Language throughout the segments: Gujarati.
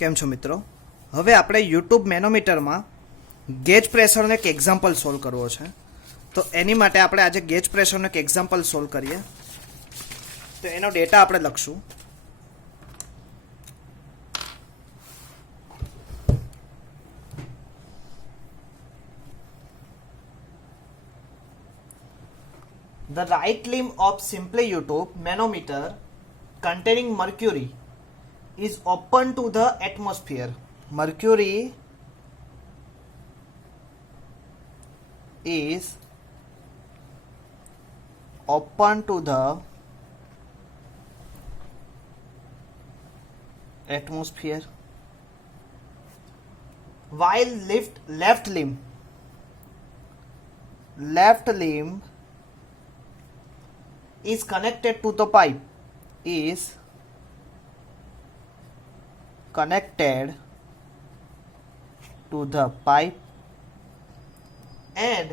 કેમ છો મિત્રો? હવે આપણે યુટ્યુબ મેનોમીટરમાં ગેજ પ્રેશરનો એક એક્ઝામ્પલ સોલ્વ કરવો છે. તો એની માટે આપણે આજે ગેજ પ્રેશરનો એક એક્ઝામ્પલ સોલ્વ કરીએ. તો એનો ડેટા આપણે લખશું. The right limb of Simply YouTube manometer containing mercury is open to the atmosphere. Mercury is open to the atmosphere, while left limb is connected to the pipe, is connected to the pipe, and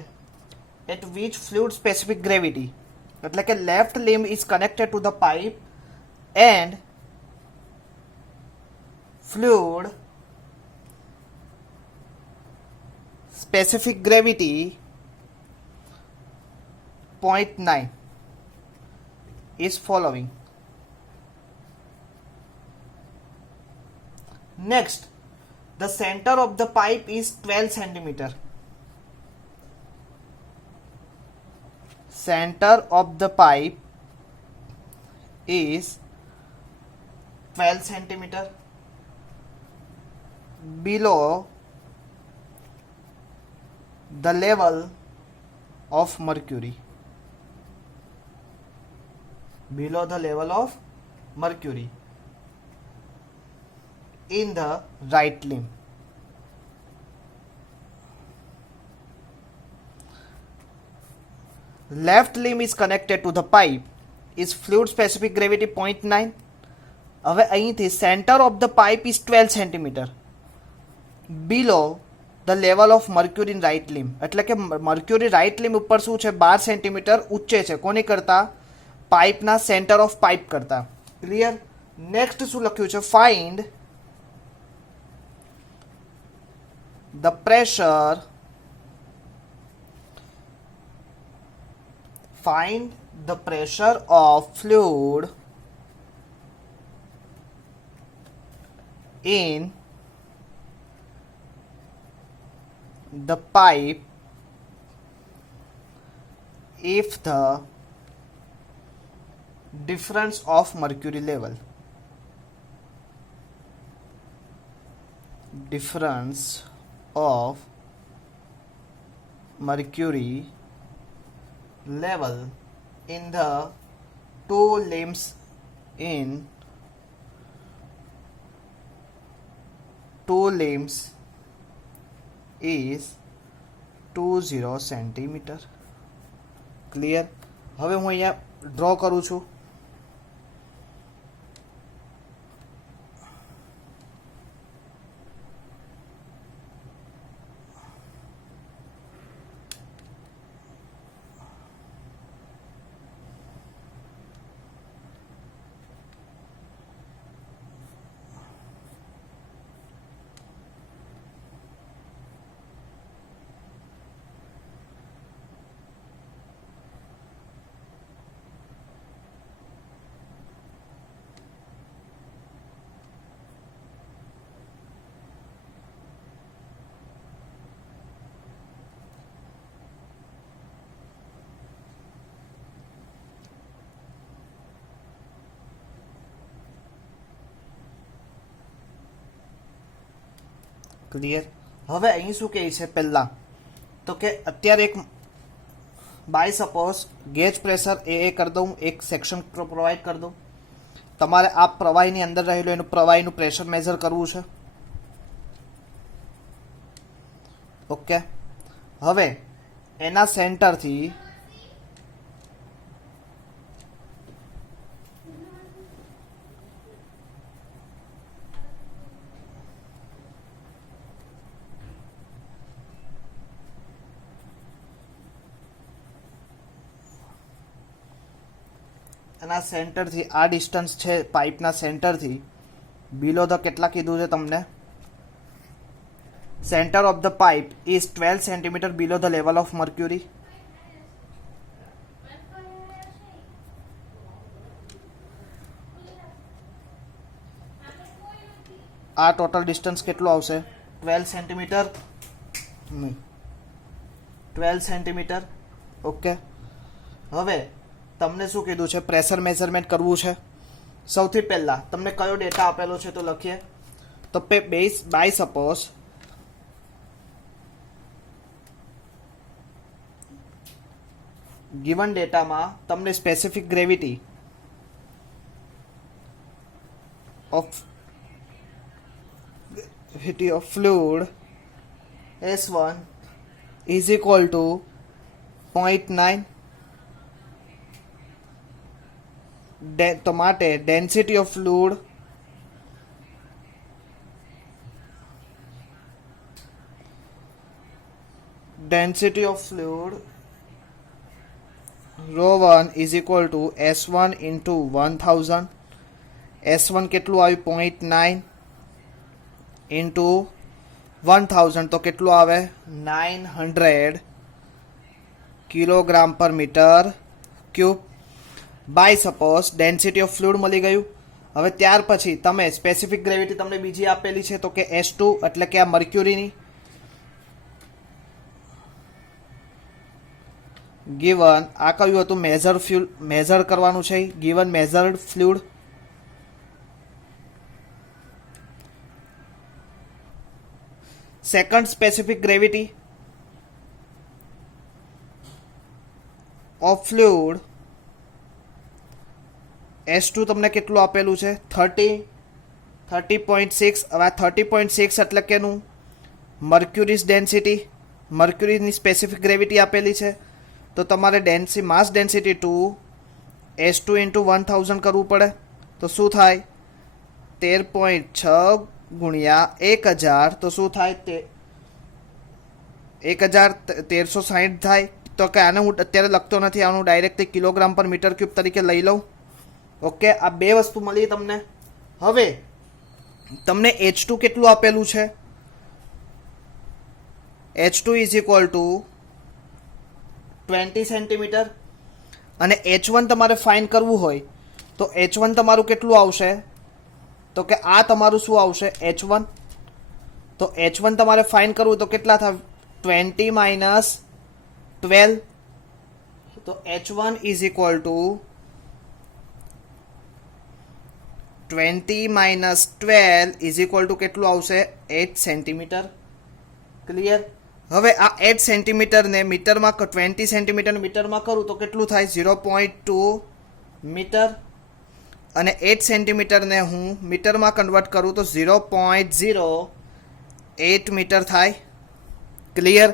at which fluid specific gravity, એટલે કે left limb is connected to the pipe and fluid specific gravity 0.9 is following. Next, the center of the pipe is 12 centimeter. Center of the pipe is 12 centimeter below the level of mercury. Below the level of mercury in the right limb. Left limb is connected to the pipe, is fluid specific gravity 0.9. હવે અહીંથી center of the pipe is 12 centimeter below the level of mercury in right limb. એટલે કે mercury right limb ઉપર શું છે 12 સેન્ટીમીટર ઊંચે છે કોની કરતા? પાઇપના સેન્ટર ઓફ પાઇપ કરતા. ક્લિયર? નેક્સ્ટ શું લખ્યું છે? Find the pressure of fluid in the pipe if the difference of mercury level in the two limbs is 20 centimeter. Clear? હવે હું અહીંયા ડ્રો કરું છું. ક્લિયર? હવે અહીં શું કહે છે? પહેલા તો કે અત્યારે એક બાય સપોઝ ગેજ પ્રેશર એ કરી દઉં, એક સેક્શન પ્રોવાઈડ કરી દઉં. તમારે આ પ્રવાહીની અંદર રહેલું એનું પ્રવાહીનું પ્રેશર મેઝર કરવું છે. ઓકે, હવે એના સેન્ટરથી એના સેન્ટરથી આ ડિસ્ટન્સ છે પાઇપના સેન્ટરથી બિલો ધ કેટલા કીધું છે તમને? Centre of the pipe is 12 centimetre below the level of mercury. આ ટોટલ ડિસ્ટન્સ કેટલું આવશે? 12 સેન્ટીમીટર. 12 સેન્ટીમીટર. ઓકે. હવે તમને શું કીધું છે? પ્રેશર મેઝરમેન્ટ કરવું છે. સૌથી પહેલા તમને કયો ડેટા આપેલો છે તો લખીએ. તો બેઝ બાય સપોઝ ગિવન ડેટામાં તમને specific gravity of fluid S1 is equal to 0.9. તો માટે density of fluid ρ1 is equal to S1 into 1000. S1 કેટલું આવ્યું? 0.9 into 1000 તો કેટલું આવે? 900 કિલોગ્રામ પર metre cube. By suppose density of fluid મળી ગયું. હવે ત્યાર પછી તમે સ્પેસિફિક ગ્રેવિટી તમને બીજી આપેલી છે તો કે S2 એટલે કે આ મર્ક્યુરીની. ગિવન આ કયું હતું? મેઝર કરવાનું છે. Given measured fluid. Second specific gravity of fluid S2 તમને કેટલું આપેલું છે? 30.6. હવે આ 30.6 એટલે કેનું? મર્ક્યુરીઝ ડેન્સિટી. મર્ક્યુરીની સ્પેસિફિક ગ્રેવિટી આપેલી છે તો તમારે માસ ડેન્સિટી 2 S2 ઇન્ટુ 1000 કરવું પડે. તો શું થાય? 13.6 ગુણ્યા 1000 તો શું થાય? 1360 થાય. તો કે આને હું અત્યારે લખતો નથી, આનું ડાયરેક્ટ કિલોગ્રામ પર મીટર ક્યુબ તરીકે લઈ લઉં. ઓકે, આ બે વસ્તુ મળી તમને. હવે તમને H2 કેટલું આપેલું છે? H2 is equal two 20 centimetre. અને H1 તમારે ફાઇન્ડ કરવું હોય તો H1 તમારું કેટલું આવશે? તો કે આ તમારું શું આવશે? H1. તો H1 તમારે ફાઇન્ડ કરવું તો કેટલા થાય? 20 માઇનસ 12. તો H1 is equal two 20 minus 12 is equal two કેટલું આવશે? 8 સેન્ટીમીટર. ક્લિયર? હવે આ 8 સેન્ટીમીટરને મીટરમાં 20 સેન્ટીમીટર મીટરમાં કરું તો કેટલું થાય? 0.2 મીટર. અને 8 સેન્ટીમીટરને હું મીટરમાં કન્વર્ટ કરું તો 0.08 મીટર થાય. ક્લિયર?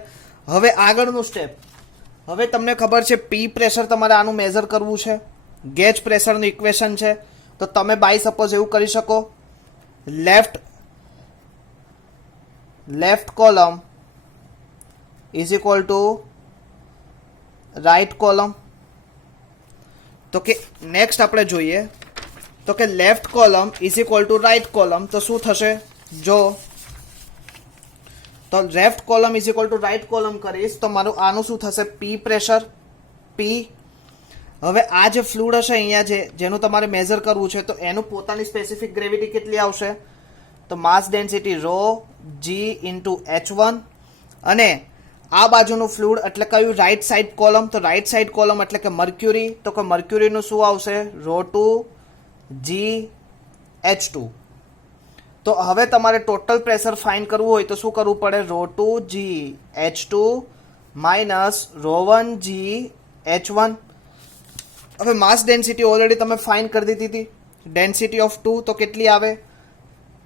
હવે આગળનું સ્ટેપ. હવે તમને ખબર છે પી પ્રેશર તમારે આનું મેઝર કરવું છે. ગેજ પ્રેશરનું ઇક્વેશન છે. તો તમે બાય સપોઝ એવું કરી શકો, left column is equal to right column. તો કે નેક્સ્ટ આપણે જોઈએ તો કે left column is equal to right column. તો શું થશે? જો તો left column is equal to right column કરીશ તો મારું આનું શું થશે? P pressure P. હવે આ જે ફ્લુઇડ હશે અહીંયા જેનું તમારે મેઝર કરવું છે તો એનું પોતાની સ્પેસિફિક ગ્રેવિટી કેટલી આવશે? તો mass density ρg into H1. અને આ બાજુનું ફ્લુઇડ એટલે કયું? Right side column. તો રાઇટ સાઇડ કોલમ એટલે કે મર્ક્યુરી. તો કે મર્ક્યુરીનું શું આવશે? ρ2 g H2. તો હવે તમારે ટોટલ પ્રેશર ફાઇન્ડ કરવું હોય તો શું કરવું પડે? ρ2 g H2 minus ρ1 g H1. હવે માસ ડેન્સિટી ઓલરેડી તમે ફાઇન્ડ કરી દીધી હતી. ડેન્સિટી ઓફ 2 તો કેટલી આવે?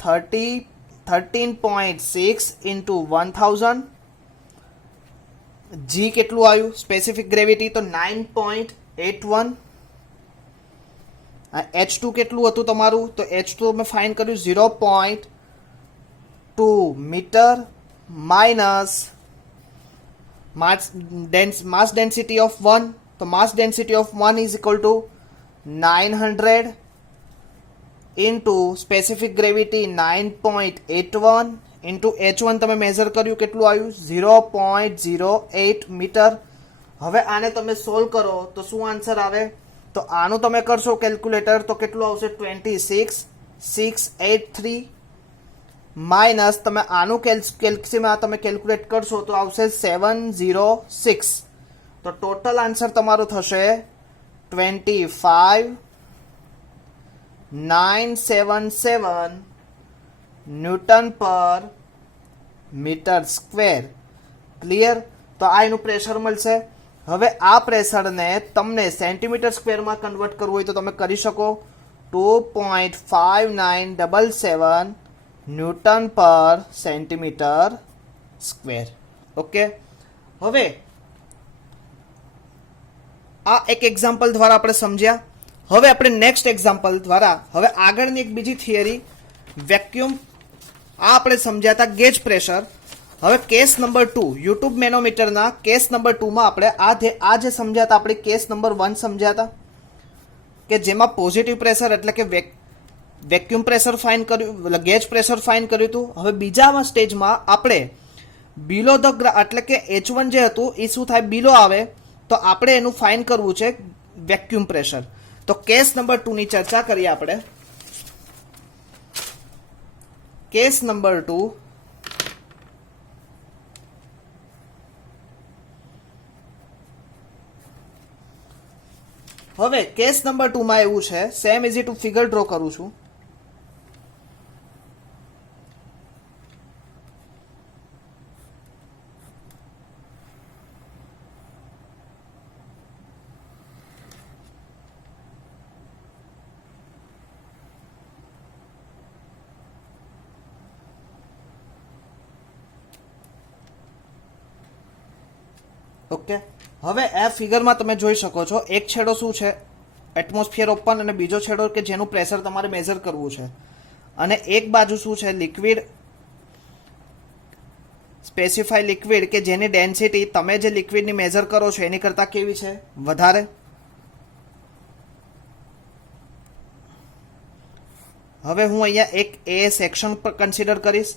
13.6 ઇન્ટુ 1000. જી કેટલું આવ્યું? સ્પેસિફિક ગ્રેવિટી તો 9.81. H2 કેટલું હતું તમારું? તો H2 મેં ફાઇન્ડ કર્યું 0.2 metre minus mass density of 1. તો mass density of 1 is equal to 900 into specific gravity 9.81 into H1 તમે મેઝર કર્યું કેટલું આવ્યું 0.08 મીટર. હવે આને તમે સોલ્વ કરો તો શું આન્સર આવે? તો આનું તમે કરશો કેલ્ક્યુલેટર તો કેટલું આવશે 26683 માઇનસ તમે આનું કેલ્ક્યુલેટમાં તમે કેલ્ક્યુલેટ કરશો તો આવશે 706. તો ટોટલ આન્સર તમારો થશે 25977 ન્યૂટન પર મીટર સ્ક્વેર. ક્લિયર? તો આ એનું પ્રેશર મળશે. હવે આ પ્રેશરને તમને સેન્ટીમીટર સ્ક્વેરમાં કન્વર્ટ કરવું હોય તો તમે કરી શકો. 2.5977 ન્યૂટન પર સેન્ટીમીટર સ્ક્વેર. ઓકે, હવે આ એક એક્ઝામ્પલ દ્વારા આપણે સમજ્યા. હવે આપણે નેક્સ્ટ એક્ઝામ્પલ દ્વારા હવે આગળની એક બીજી થિયરી વેક્યુમ, આ આપણે સમજ્યા હતા ગેજ પ્રેશર. હવે કેસ નંબર 2 યુટ્યુબ મેનોમીટરના કેસ નંબર 2 માં આપણે આ જે સમજ્યા હતા આપણે કેસ નંબર 1 સમજ્યા હતા કે જેમાં પોઝિટિવ પ્રેશર એટલે કે વેક્યુમ પ્રેશર ફાઇન કર્યું, ગેજ પ્રેશર ફાઇન કર્યું હતું. હવે બીજા સ્ટેજમાં આપણે બિલો ધ એટલે કે H1 જે હતું એ શું થાય બિલો આવે તો આપણે એનું ફાઇન કરવું છે વેક્યુમ પ્રેશર. તો કેસ નંબર 2 ની ચર્ચા કરીએ આપણે. કેસ નંબર 2 હવે કેસ નંબર 2 માં એવું છે, same easy to figure draw કરું છું. ઓકે, હવે આ ફિગરમાં તમે જોઈ શકો છો એક છેડો શું છે એટમોસ્ફિયર ઓપન અને બીજો છેડો કે જેનું પ્રેશર તમારે મેઝર કરવું છે, અને એક બાજુ શું છે લિક્વિડ સ્પેસિફાઈ લિક્વિડ કે જેની ડેન્સિટી તમે જે લિક્વિડની મેઝર કરો છો એની કરતાં કેવી છે વધારે. હવે હું અહીંયા એક એ સેક્શન પર કન્સિડર કરીશ.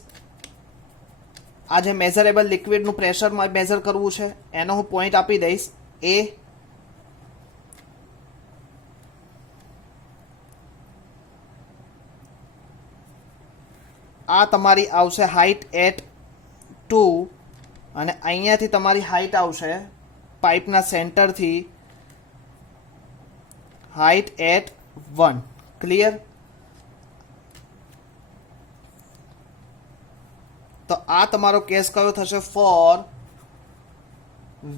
આ જે મેઝરેબલ લિક્વિડનું પ્રેશર મેઝર કરવું છે એનો હું પોઈન્ટ આપી દઈશ એ. આ તમારી આવશે હાઇટ એટ 2 અને અહીંયાથી તમારી હાઇટ આવશે પાઇપના સેન્ટરથી હાઇટ એટ 1. ક્લિયર? તો આ તમારો કેસ કયો થશે ફોર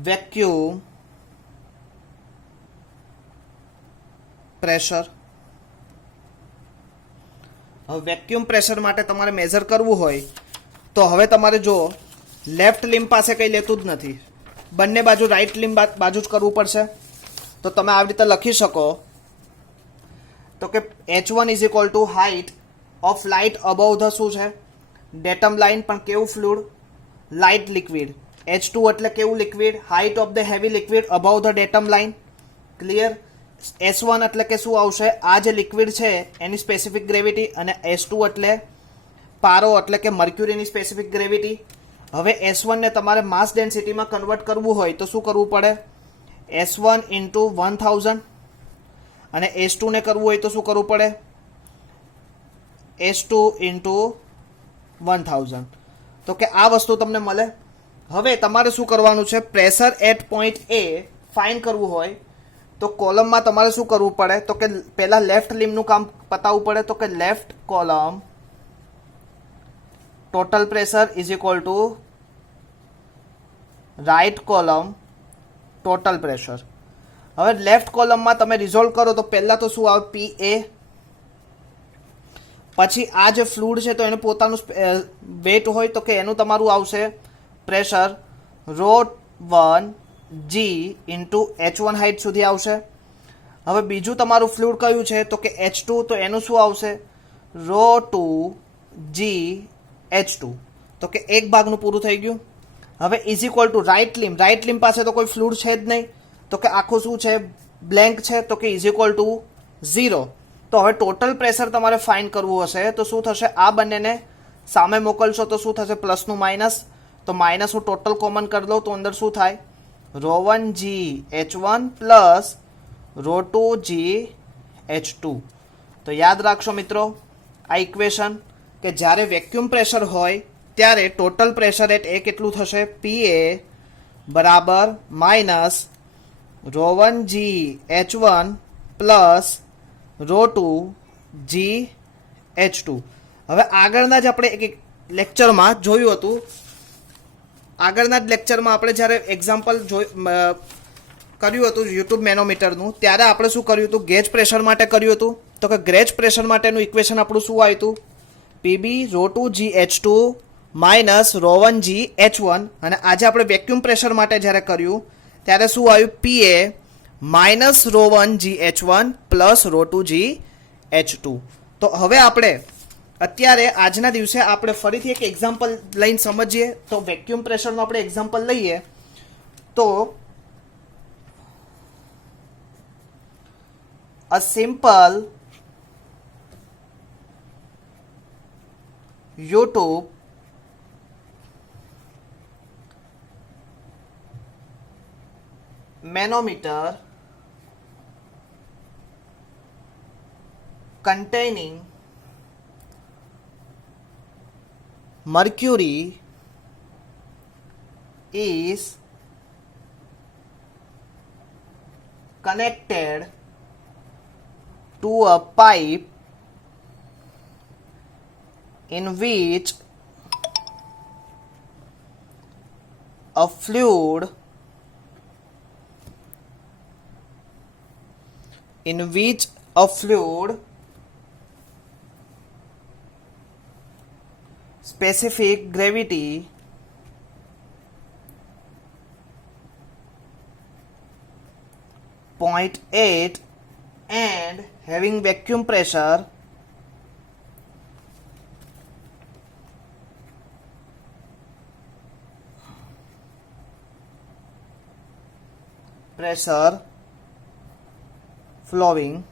વેક્યુમ પ્રેશર. હવે વેક્યુમ પ્રેશર માટે તમારે મેઝર કરવું હોય તો હવે તમારે જો લેફ્ટ લિમ્બ પાસે કંઈ લેતું જ નથી, બંને બાજુ રાઈટ લિમ્બ બાજુ જ કરવું પડશે. તો તમે આવી રીતે લખી શકો તો કે H1 is equal two height of light above the શું છે ડેટમ લાઇન, પણ કેવું ફ્લુઇડ લાઇટ લિક્વિડ. H2 એટલે કેવું liquid height of the heavy liquid above the datum line. Clear? S1 એટલે કે શું આવશે આ જે લિક્વિડ છે એની સ્પેસિફિક ગ્રેવિટી, અને S2 એટલે પારો એટલે કે મર્ક્યુરીની સ્પેસિફિક ગ્રેવિટી. હવે S1 ને તમારે માસ ડેન્સિટીમાં કન્વર્ટ કરવું હોય તો શું કરવું પડે S1 ઇન્ટુ 1000, અને S2 ને કરવું હોય તો શું કરવું પડે S2 ઇન્ટુ 1000. તો કે આ વસ્તુ તમને મળે. હવે તમારે શું કરવાનું છે પ્રેશર એટ પોઈન્ટ એ ફાઇન કરવું હોય તો કોલમમાં તમારે શું કરવું પડે તો કે પહેલા લેફ્ટ લિમ્બનું કામ પતાવવું પડે. તો કે left column total pressure is equal two right column total pressure. હવે લેફ્ટ કોલમમાં તમે રિઝોલ્વ કરો તો પહેલાં તો શું આવે PA, પછી આ જે ફ્લુઇડ છે તો એનું પોતાનું વેટ હોય તો કે એનું તમારું આવશે pressure ρ1 G into H1 height સુધી આવશે. હવે બીજું તમારું ફ્લુઇડ કયું છે તો કે H2, તો એનું શું આવશે ρ2 G H2. તો કે એક ભાગનું પૂરું થઈ ગયું. હવે is equal to right limb પાસે તો કોઈ ફ્લુઇડ છે જ નહીં તો કે આખું શું છે બ્લેન્ક છે તો કે ઇઝ ઇક્વલ ટુ 0. તો હવે ટોટલ પ્રેશર તમારે ફાઇન્ડ કરવું હશે તો શું થશે, આ બંનેને સામે મોકલશો તો શું થશે, પ્લસનું માઇનસ, તો માઇનસ હું ટોટલ કોમન કરી દઉં તો અંદર શું થાય, ρ1GH1 પ્લસ ρ2GH2. તો યાદ રાખશો મિત્રો આ ઇક્વેશન કે જ્યારે વેક્યુમ પ્રેશર હોય ત્યારે ટોટલ પ્રેશર એટ એ કેટલું થશે, PA બરાબર માઇનસ ρ1GH1 પ્લસ ρ2GH2. હવે આગળના જ આપણે એક લેક્ચરમાં જોયું હતું, આગળના જ લેક્ચરમાં આપણે જ્યારે એક્ઝામ્પલ કર્યું હતું યુટ્યુબ મેનોમીટરનું, ત્યારે આપણે શું કર્યું હતું, ગેજ પ્રેશર માટે કર્યું હતું. તો કે ગેજ પ્રેશર માટેનું ઇક્વેશન આપણું શું આવ્યું હતું, PB ρ2GH2 માઇનસ ρ1GH1. અને આજે આપણે વેક્યુમ પ્રેશર માટે જ્યારે કર્યું ત્યારે શું આવ્યું, PA minus ρ1GH1 plus ρ2GH2. તો હવે આપણે અત્યારે આજના દિવસે આપણે ફરીથી એક એક્ઝામ્પલ લઈને સમજીએ. તો વેક્યુમ પ્રેશરનું આપણે એક્ઝામ્પલ લઈએ તો a simple YouTube manometer containing mercury is connected to a pipe in which a fluid specific gravity .8 and having vacuum pressure flowing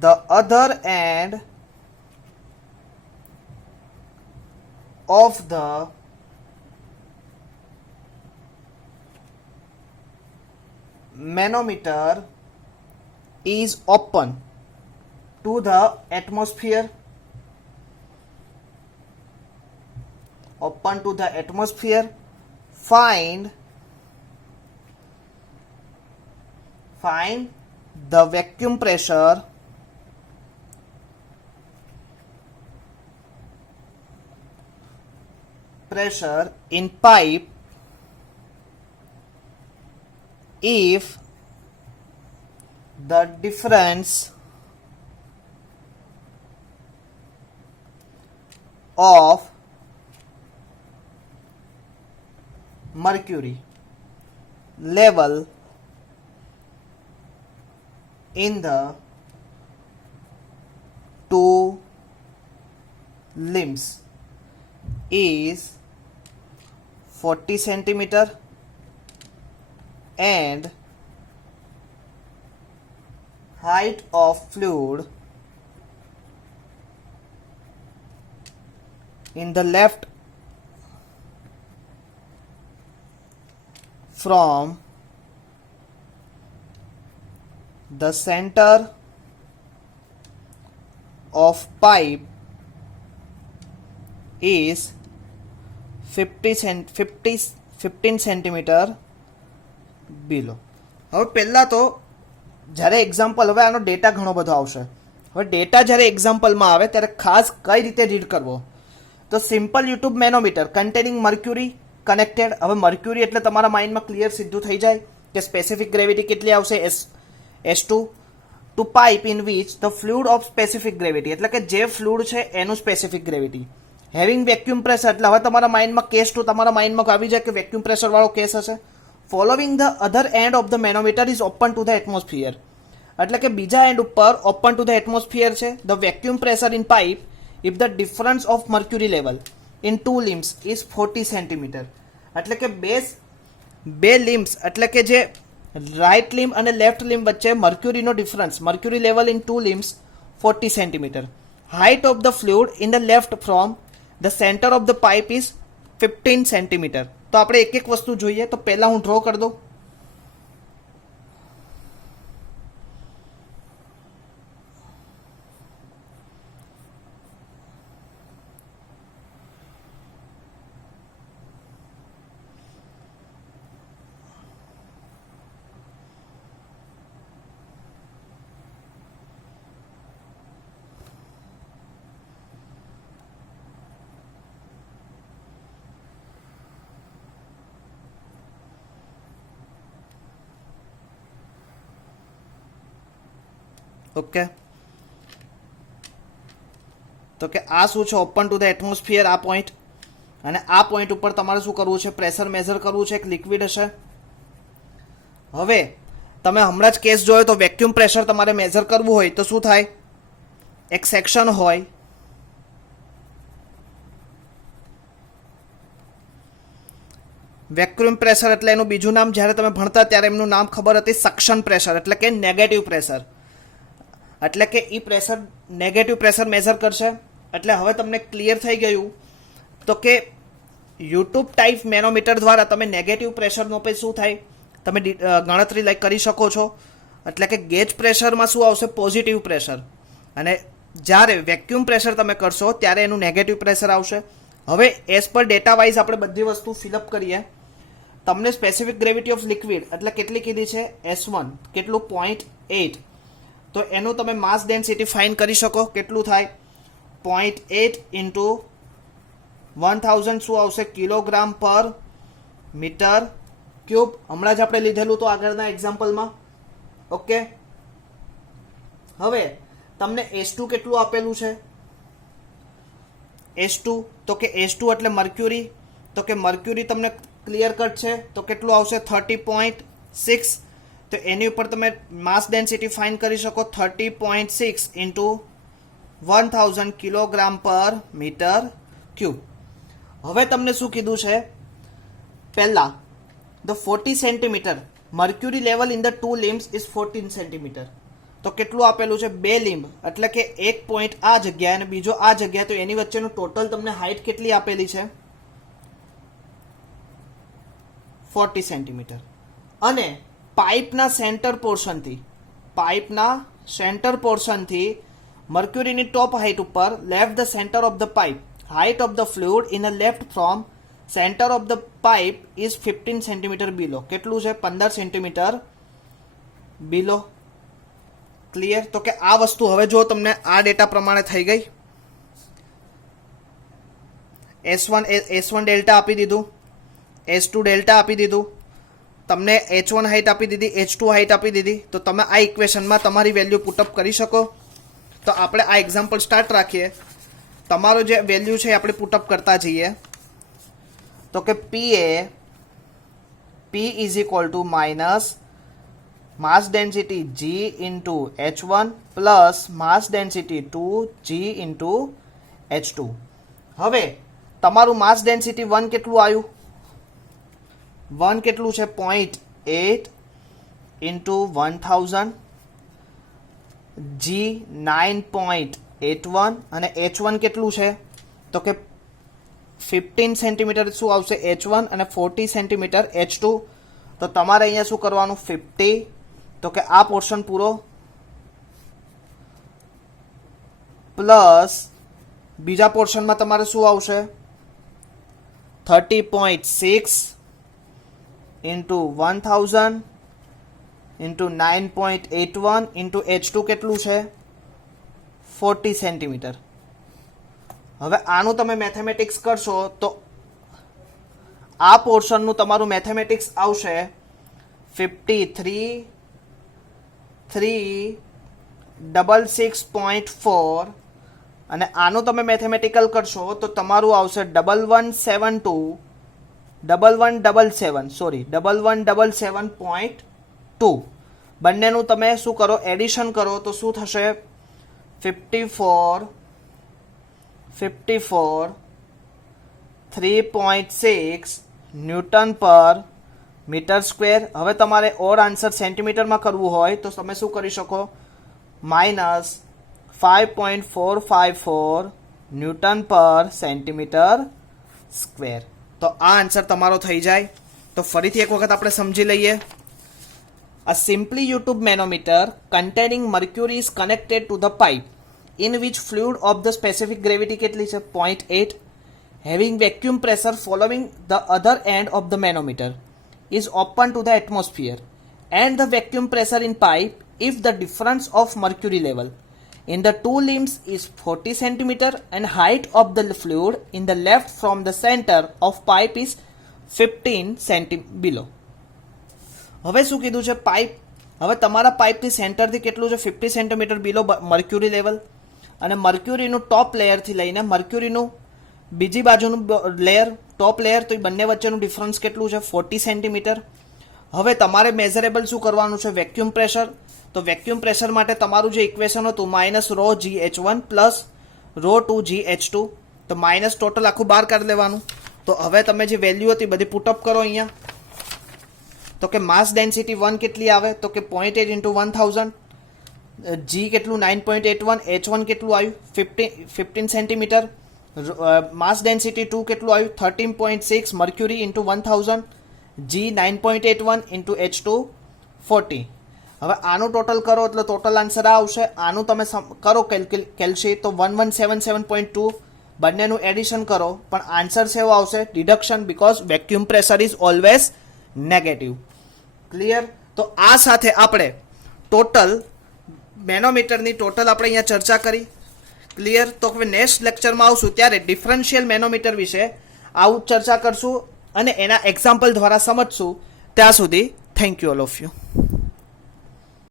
the other end of the manometer is open to the atmosphere. Find the vacuum pressure in pipe if the difference of mercury level in the two limbs is 40 centimeter and height of fluid in the left from the center of pipe is 15 centimeter below. હવે પહેલાં તો જ્યારે એક્ઝામ્પલ, હવે આનો ડેટા ઘણો બધો આવશે. હવે ડેટા જ્યારે એક્ઝામ્પલમાં આવે ત્યારે ખાસ કઈ રીતે રીડ કરવો, તો simple YouTube manometer containing mercury connected. હવે મર્ક્યુરી એટલે તમારા માઇન્ડમાં ક્લિયર સીધું થઈ જાય કે સ્પેસિફિક ગ્રેવિટી કેટલી આવશે, S2 to pipe in which the fluid of specific gravity, એટલે કે જે ફ્લુઇડ છે એનું specific gravity. Having vacuum pressure, એટલે હવે તમારા માઇન્ડમાં કેસ ટુ તમારા માઇન્ડમાં આવી જાય કે વેક્યુમ પ્રેશરવાળો કેસ હશે. Following the other end of the manometer is open to the atmosphere, એટલે કે બીજા એન્ડ ઉપર ઓપન ટુ ધ એટમોસ્ફિયર છે. The vacuum pressure in pipe if the difference of mercury level in two limbs is 40 centimetre, એટલે કે બે લિમ્સ એટલે કે જે રાઇટ લિમ્બ અને લેફ્ટ લિમ્બ વચ્ચે મર્ક્યુરીનો difference, mercury level in two limbs 40 centimetre. Height of the fluid in the left from the centre of the pipe is 15 centimetre. તો આપણે એક એક વસ્તુ જોઈએ. તો પહેલા હું ડ્રો કરી દઉં. ઓકે, તો કે આ શું છે? ઓપન ટુ ધ એટમોસ્ફિયર, આ પોઈન્ટ. અને આ પોઈન્ટ ઉપર તમારે શું કરવું છે? પ્રેશર મેઝર કરવું છે. એક લિક્વિડ હશે. હવે તમે હમણાં જ કેસ જોયો તો વેક્યુમ પ્રેશર તમારે મેઝર કરવું હોય તો શું થાય? એક સેક્શન હોય, વેક્યુમ પ્રેશર એટલે એનું બીજું નામ, જ્યારે તમે ભણતા ત્યારે એમનું નામ ખબર હતી, સક્શન પ્રેશર, એટલે કે નેગેટિવ પ્રેશર. એટલે કે એ પ્રેશર નેગેટિવ પ્રેશર મેઝર કરશે. એટલે હવે તમને ક્લિયર થઈ ગયું તો કે યુટ્યુબ ટાઈપ મેનોમીટર દ્વારા તમે નેગેટિવ પ્રેશરનો પછી શું થાય તમે ગણતરી કરી શકો છો. એટલે કે ગેજ પ્રેશરમાં શું આવશે? Positive pressure. અને જ્યારે વેક્યુમ પ્રેશર તમે કરશો ત્યારે એનું નેગેટિવ પ્રેશર આવશે. હવે એઝ પર ડેટા વાઇઝ આપણે બધી વસ્તુ ફિલઅપ કરીએ. તમને સ્પેસિફિક ગ્રેવિટી ઓફ લિક્વિડ એટલે કેટલી કીધી છે? S1 કેટલું? 0.8. તો એનું તમે માસ ડેન્સિટી ફાઇન્ડ કરી શકો. કેટલું થાય? 0.8 ઇન્ટુ 1000 શું આવશે? કિલોગ્રામ પર મીટર ક્યુબ. હમણાં જ આપણે લીધેલું તો આગળના એક્ઝામ્પલમાં. ઓકે, હવે તમને S2 કેટલું આપેલું છે? S2 તો કે S2 એટલે મર્ક્યુરી. તો કે મર્ક્યુરી તમને ક્લિયર કટ છે તો કેટલું આવશે? 30.6. તો એની ઉપર તમે માસ ડેન્સિટી ફાઇન્ડ કરી શકો. 30.6 ઇન્ટુ 1000 કિલોગ્રામ પર મીટર ક્યુબ. હવે તમને શું કીધું છે? પહેલા the 40 centimetre mercury level in the two limbs is 14 centimetre. તો કેટલું આપેલું છે? બે લિમ્બ, એટલે કે એક પોઈન્ટ આ જગ્યાએ અને બીજો આ જગ્યાએ. તો એની વચ્ચેનું ટોટલ તમને હાઇટ કેટલી આપેલી છે? 40 સેન્ટીમીટર. અને પાઇપના સેન્ટર પોર્શનથી મર્ક્યુરીની ટોપ હાઇટ ઉપર left the centre of the pipe, height of the fluid in a left from centre of the pipe is 15 centimetre below. કેટલું છે? 15 સેન્ટીમીટર બિલો. ક્લિયર? તો કે આ વસ્તુ હવે જો તમને આ ડેટા પ્રમાણે થઈ ગઈ. S1 ડેલ્ટા આપી દીધું, S2 ડેલ્ટા આપી દીધું, તમને H1 હાઇટ આપી દીધી, H2 હાઇટ આપી દીધી. તો તમે આ ઇક્વેશનમાં તમારી વેલ્યુ પુટઅપ કરી શકો. તો આપણે આ એક્ઝામ્પલ સ્ટાર્ટ રાખીએ. તમારો જે વેલ્યુ છે એ આપણે પુટઅપ કરતા જઈએ. તો કે P is equal two minus mass density G into H1 plus mass density 2G into H2. હવે તમારું માસ ડેન્સિટી 1 કેટલું આવ્યું? 1 કેટલું છે? 0.8 ઇન્ટુ 1000, G 9.81 અને H1 કેટલું છે? તો કે 15 સેન્ટીમીટર શું આવશે? H1 અને 40 સેન્ટીમીટર H2. તો તમારે અહીંયા શું કરવાનું? 50. તો કે આ પોર્શન પૂરો પ્લસ બીજા પોર્શનમાં તમારે શું આવશે? 30.6 ઇન્ટુ 1000 ઇન્ટુ 9.81 ઇન્ટુ H2 કેટલું છે? 40 સેન્ટીમીટર. હવે આનું તમે મેથેમેટિક્સ કરશો તો આ પોર્શનનું તમારું મેથેમેટિક્સ આવશે 53,366.4 અને આનું તમે મેથેમેટિકલ કરશો તો તમારું આવશે 1177.2. બંનેનું તમે શું કરો? એડિશન કરો તો શું થશે? 54 3.6 ન્યૂટન પર મીટર સ્ક્વેર. હવે તમારે ઓર આન્સર સેન્ટીમીટરમાં કરવું હોય તો તમે શું કરી શકો, -5.454 ન્યૂટન પર સેન્ટીમીટર સ્ક્વેર. તો આ આન્સર તમારો થઈ જાય. તો ફરીથી એક વખત આપણે સમજી લઈએ. A simply U-tube manometer containing mercury is connected to the pipe in which fluid of the specific gravity કેટલી છે 0.8 having vacuum pressure following the other end of the manometer is open to the atmosphere and the vacuum pressure in pipe if the difference of mercury level in the two limbs is 40 cm and height of the fluid in the left from the center of pipe is 15 cm below. હવે શું કીધું છે, પાઇપ. હવે તમારા પાઇપથી સેન્ટરથી કેટલું છે 50 સેન્ટીમીટર બિલો મર્ક્યુરી લેવલ, અને મર્ક્યુરીનું ટોપ લેયરથી લઈને મર્ક્યુરીનું બીજી બાજુનું લેયર ટોપ લેયર, તો એ બંને વચ્ચેનું ડિફરન્સ કેટલું છે 40 સેન્ટીમીટર. હવે તમારે મેઝરેબલ શું કરવાનું છે, વેક્યુમ પ્રેશર. તો વેક્યુમ પ્રેશર માટે તમારું જે ઇક્વેશન હતું -ρGH1 પ્લસ ρ2GH2, તો માઇનસ ટોટલ આખું બહાર કાઢી લેવાનું. તો હવે તમે જે વેલ્યુ હતી બધી પુટઅપ કરો અહીંયા. તો કે માસ ડેન્સિટી 1 કેટલી આવે, તો કે 0.8 ઇન્ટુ 1000, જી કેટલું 9.81, H1 કેટલું આવ્યું 15 સેન્ટીમીટર, માસ ડેન્સિટી 2 કેટલું આવ્યું 13.6 મર્ક્યુરી ઇન્ટુ 1000, જી 9.81 ઇન્ટુ H2 40. હવે આનું ટોટલ કરો એટલે ટોટલ આન્સર આ આવશે. આનું તમે કરો કેલ્સી તો 1177.2, બંનેનું એડિશન કરો પણ આન્સર સેવો આવશે deduction, because vacuum pressure is always negative. Clear? તો આ સાથે આપણે ટોટલ મેનોમીટરની ટોટલ આપણે અહીંયા ચર્ચા કરી. ક્લિયર? તો હવે નેક્સ્ટ લેક્ચરમાં આવશું ત્યારે ડિફરન્શિયલ મેનોમીટર વિશે આવું ચર્ચા કરશું અને એના એક્ઝામ્પલ દ્વારા સમજશું. ત્યાં સુધી thank you all of you.